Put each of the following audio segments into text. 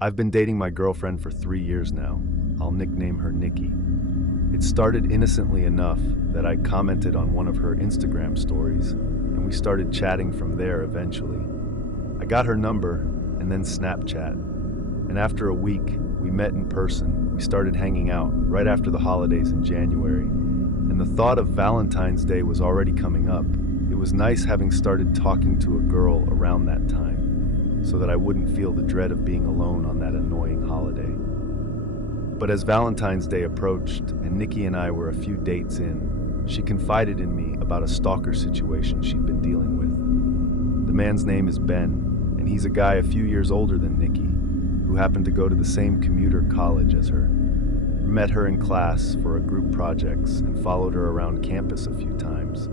I've been dating my girlfriend for 3 years now. I'll nickname her Nikki. It started innocently enough that I commented on one of her Instagram stories, and we started chatting from there eventually. I got her number and then Snapchat, and after a week, we met in person. We started hanging out right after the holidays in January, and the thought of Valentine's Day was already coming up. It was nice having started talking to a girl around that time, so that I wouldn't feel the dread of being alone on that annoying holiday. But as Valentine's Day approached and Nikki and I were a few dates in, she confided in me about a stalker situation she'd been dealing with. The man's name is Ben, and he's a guy a few years older than Nikki, who happened to go to the same commuter college as her. We met her in class for a group projects and followed her around campus a few times.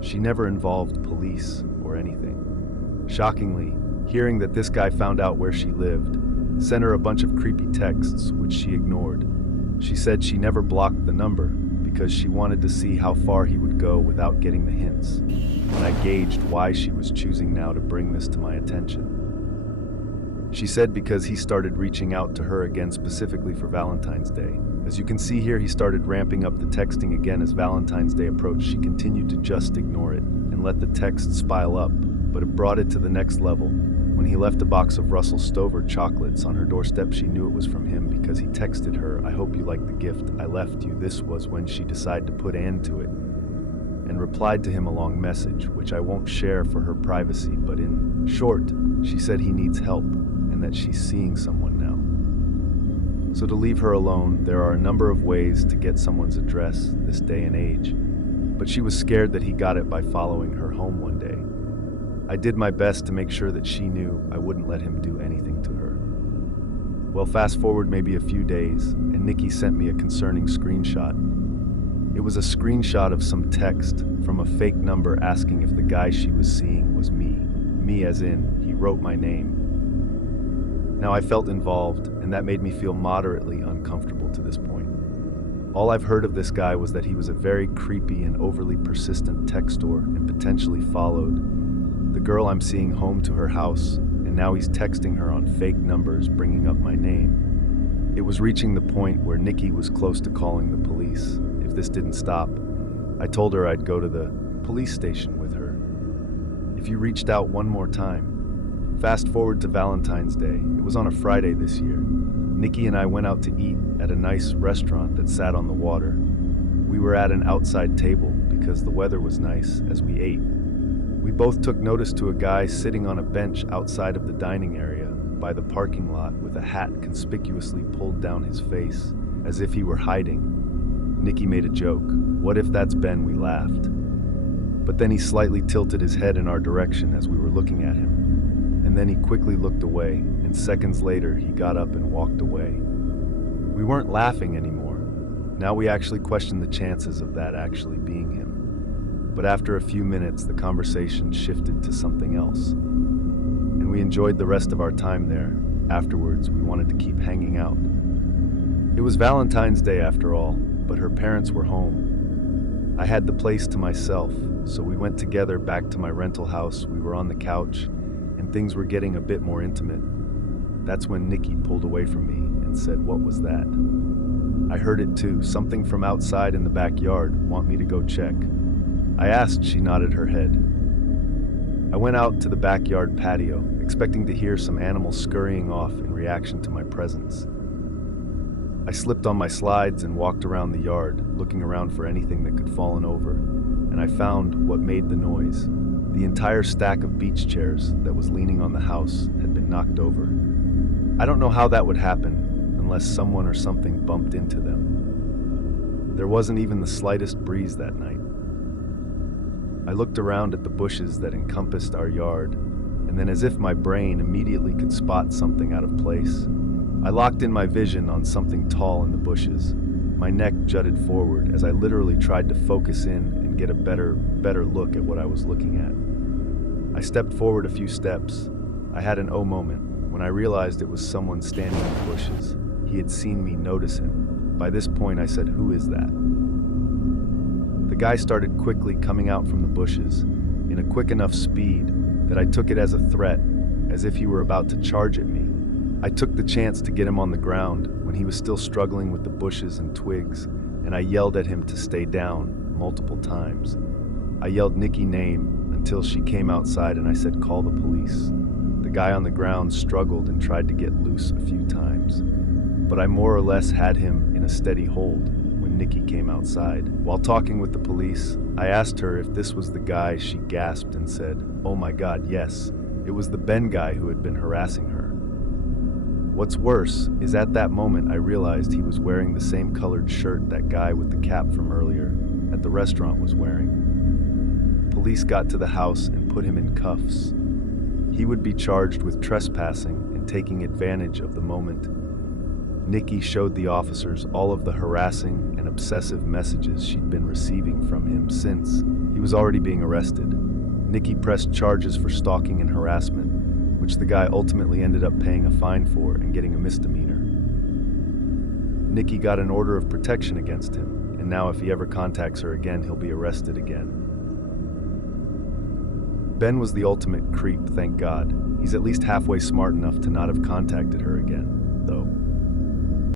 She never involved police or anything. Shockingly, hearing that this guy found out where she lived, sent her a bunch of creepy texts, which she ignored. She said she never blocked the number because she wanted to see how far he would go without getting the hints, and I gauged why she was choosing now to bring this to my attention. She said because he started reaching out to her again specifically for Valentine's Day. As you can see here, he started ramping up the texting again as Valentine's Day approached. She continued to just ignore it and let the texts pile up, but it brought it to the next level. When he left a box of Russell Stover chocolates on her doorstep, she knew it was from him because he texted her, "I hope you like the gift I left you." This was when she decided to put an end to it and replied to him a long message, which I won't share for her privacy, but in short, she said he needs help and that she's seeing someone now. So to leave her alone, there are a number of ways to get someone's address this day and age, but she was scared that he got it by following her home one day. I did my best to make sure that she knew I wouldn't let him do anything to her. Well, fast forward maybe a few days, and Nikki sent me a concerning screenshot. It was a screenshot of some text from a fake number asking if the guy she was seeing was me. Me as in, he wrote my name. Now I felt involved, and that made me feel moderately uncomfortable to this point. All I've heard of this guy was that he was a very creepy and overly persistent texter and potentially followed the girl I'm seeing home to her house, and now he's texting her on fake numbers bringing up my name. It was reaching the point where Nikki was close to calling the police. If this didn't stop, I told her I'd go to the police station with her if you reached out one more time. Fast forward to Valentine's Day. It was on a Friday this year. Nikki and I went out to eat at a nice restaurant that sat on the water. We were at an outside table because the weather was nice as we ate. We both took notice to a guy sitting on a bench outside of the dining area by the parking lot with a hat conspicuously pulled down his face, as if he were hiding. Nikki made a joke. "What if that's Ben?" We laughed. But then he slightly tilted his head in our direction as we were looking at him. And then he quickly looked away, and seconds later he got up and walked away. We weren't laughing anymore. Now we actually questioned the chances of that actually being him. But after a few minutes, the conversation shifted to something else, and we enjoyed the rest of our time there. Afterwards, we wanted to keep hanging out. It was Valentine's Day after all, but her parents were home. I had the place to myself, so we went together back to my rental house. We were on the couch, and things were getting a bit more intimate. That's when Nikki pulled away from me and said, "What was that?" I heard it too, something from outside in the backyard. Want me to go check? I asked. She nodded her head. I went out to the backyard patio, expecting to hear some animals scurrying off in reaction to my presence. I slipped on my slides and walked around the yard, looking around for anything that could fallen over, and I found what made the noise. The entire stack of beach chairs that was leaning on the house had been knocked over. I don't know how that would happen unless someone or something bumped into them. There wasn't even the slightest breeze that night. I looked around at the bushes that encompassed our yard, and then as if my brain immediately could spot something out of place, I locked in my vision on something tall in the bushes. My neck jutted forward as I literally tried to focus in and get a better look at what I was looking at. I stepped forward a few steps. I had an oh moment when I realized it was someone standing in the bushes. He had seen me notice him. By this point, I said, "Who is that?" The guy started quickly coming out from the bushes in a quick enough speed that I took it as a threat, as if he were about to charge at me. I took the chance to get him on the ground when he was still struggling with the bushes and twigs, and I yelled at him to stay down multiple times. I yelled Nikki's name until she came outside and I said, "Call the police." The guy on the ground struggled and tried to get loose a few times, but I more or less had him in a steady hold when Nikki came outside. While talking with the police, I asked her if this was the guy. She gasped and said, "Oh my God, yes. It was the Ben guy who had been harassing her." What's worse is at that moment I realized he was wearing the same colored shirt that guy with the cap from earlier at the restaurant was wearing. Police got to the house and put him in cuffs. He would be charged with trespassing and taking advantage of the moment. Nikki showed the officers all of the harassing and obsessive messages she'd been receiving from him since he was already being arrested. Nikki pressed charges for stalking and harassment, which the guy ultimately ended up paying a fine for and getting a misdemeanor. Nikki got an order of protection against him, and now if he ever contacts her again, he'll be arrested again. Ben was the ultimate creep, thank God. He's at least halfway smart enough to not have contacted her again.